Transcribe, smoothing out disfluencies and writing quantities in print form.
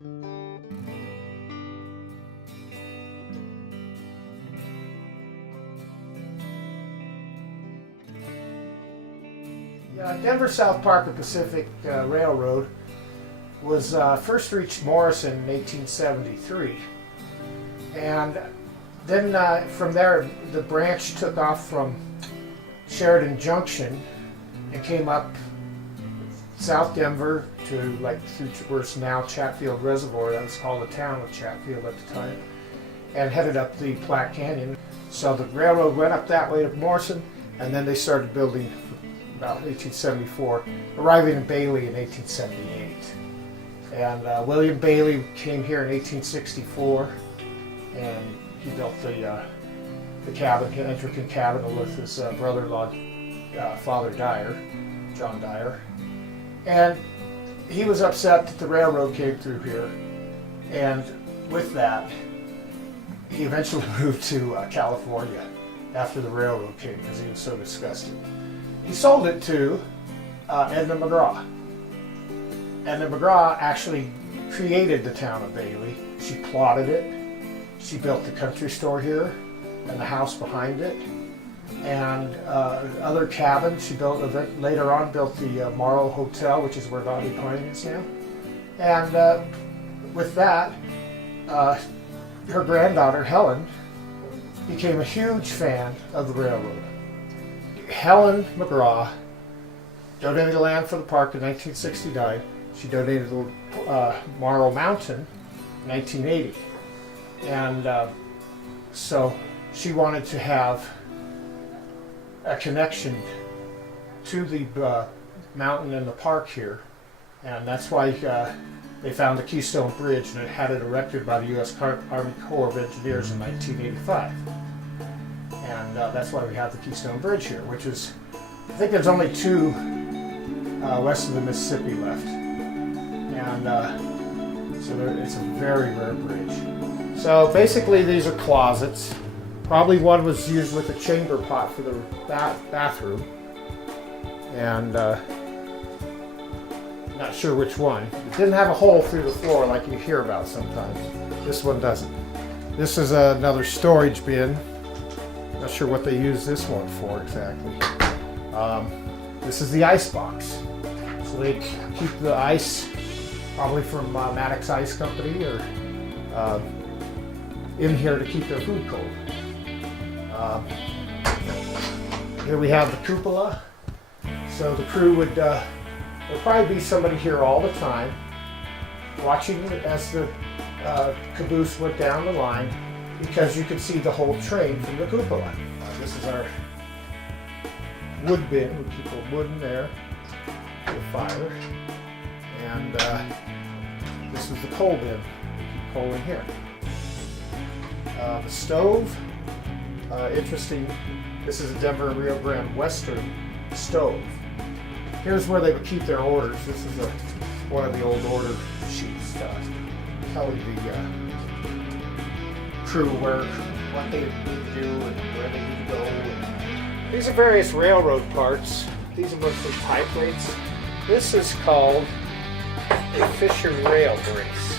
Denver South Parkway Pacific Railroad was first reached Morrison in 1873, and then from there the branch took off from Sheridan Junction and came up South Denver to like through where's now Chatfield Reservoir. That was called the town of Chatfield at the time, and headed up the Platte Canyon. So the railroad went up that way to Morrison, and then they started building about 1874, arriving in Bailey in 1878. And William Bailey came here in 1864, and he built the cabin, the Intricate cabin, with his brother-in-law, Father Dyer, John Dyer. And he was upset that the railroad came through here, and with that, he eventually moved to California after the railroad came because he was so disgusted. He sold it to Edna Mcgraw. Edna Mcgraw actually created the town of Bailey. She plotted it. She built the country store here and the house behind it, and other cabins. She built later on built the Mauro Hotel, which is where Bobby Pine is now. And with that, her granddaughter Helen became a huge fan of the railroad. Helen Mcgraw donated land for the park in 1969. She donated the Mauro Mountain in 1980. And so she wanted to have a connection to the mountain and the park here. And that's why they found the Keystone Bridge, and it had it erected by the U.S. Army Corps of Engineers in 1985. And that's why we have the Keystone Bridge here, which is, I think there's only two west of the Mississippi left. And so it's a very rare bridge. So basically these are closets. Probably one was used with a chamber pot for the bathroom. And not sure which one. It didn't have a hole through the floor like you hear about sometimes. This one doesn't. This is another storage bin. Not sure what they use this one for exactly. This is the ice box. So they keep the ice, probably from Maddox Ice Company, or in here to keep their food cold. Here we have the cupola. So the crew would, there'd probably be somebody here all the time, watching as the caboose went down the line, because you could see the whole train from the cupola. This is our wood bin. We keep a wood in there for the fire. And this is the coal bin. We keep coal in here. The stove, interesting, this is a Denver and Rio Grande Western stove. Here's where they would keep their orders. This is one of the old order sheets telling the crew what they need to do and where they need to go. And these are various railroad parts. These are mostly tie plates. This is called a Fisher rail brace.